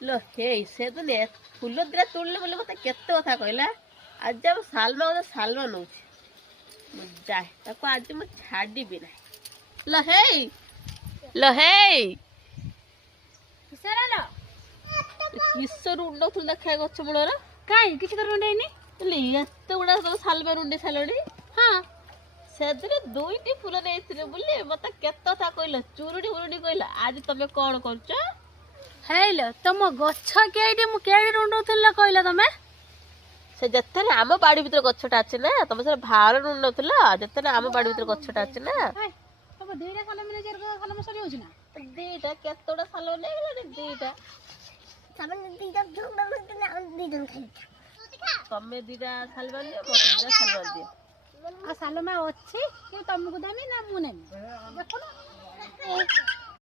लो हे से तो ने फुल दिरा तोड़ले बोले मते केते कथा कहला आज जब सालमा नौ जाए ताको आज मु छाड़ी भी ना लो हे किसरालो किसर उंडौथुल देखा गछ मूलर काई किछि तो रुंडेइनी एते गुड़ा सब सालमा रुंडे सालोड़ी हां सेदिन दुईटी फुल नेइथिले बुले मते केते कथा कहला चुरुडी उरुडी कहला आज तमे कोन करछ हेलो तुम गछ केडी मु केडी रुंडौथुल कहला तमे से जत्ते आम बाड़ी भीतर गछटा अछि ना तमे से भार रुंडौथुला जत्ते आम बाड़ी भीतर गछटा अछि ना तब देइरा कलम ने जेर कलम सरी होछि ना दीटा केतोडा सालो नेगला दीटा सामने दीटा झोंडा में ना दीदन खाई तमे दीटा सालवा लियो मते दीटा सालवा दियो आ सालो में अछि कि तुमको देमी ना मु नेमी देखो ना